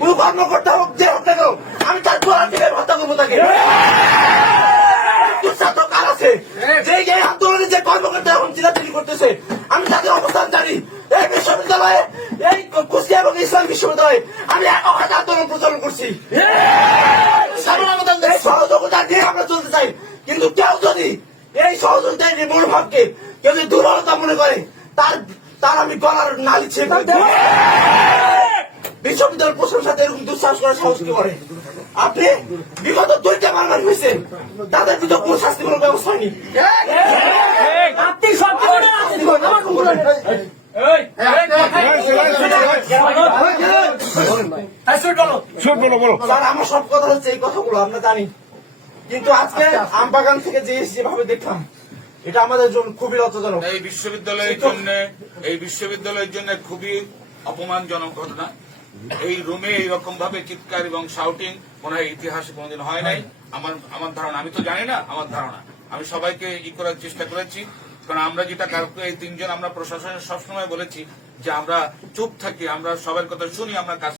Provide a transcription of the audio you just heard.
কোন কর্মকর্তা হোক যে হোক না কেন আমি তার গোড়া থেকে হত্যা করবো তাকে। ছাত্র কার আছে যে এই আন্দোলনে যে কর্মকর্তা এখন চিরাচিরি করতেছে আমি তাদের অবস্থান জানি। এই বিশ্ববিদ্যালয়ে এই কুষ্টিয়া এবং ইসলাম বিশ্ববিদ্যালয়ে আমি একক হাতে আন্দোলন প্রচলন করছি। সহযোগিতা দিয়ে আমরা চলতে চাই, কিন্তু কেউ যদি এই সহযোগিতার মনোভাবকে কেউ যদি দুর্বলতা মনে করে তার আমি গলার নালি ছেড়ে বিশ্ববিদ্যালয়ের প্রশাসনের সাথে এরকম দুঃসাহস করার সাহস কি করে? আপনি বিগত 2টা মামলা হয়েছে, তাদের ভিতরে কোন শাস্তিমূলক ব্যবস্থা হয়নি। আমার সব কথা হচ্ছে এই কথাগুলো আমরা জানি, কিন্তু আজকে আমবাগান থেকে যেভাবে দেখলাম এটা আমাদের জন্য খুবই লজ্জাজনক। এই বিশ্ববিদ্যালয়ের জন্য খুবই অপমানজনক ঘটনা। এই রুমে এইরকম ভাবে চিৎকার এবং শাউটিং মনে হয় ইতিহাসে কোনোদিন হয় নাই। আমার ধারণা, আমি তো জানি না, আমার ধারণা আমি সবাইকে করার চেষ্টা করেছি, কারণ আমরা যেটা এই 3 জন আমরা প্রশাসনের সবসময় বলেছি যে আমরা চুপ থাকি, আমরা সবার কথা শুনি, আমরা কাজ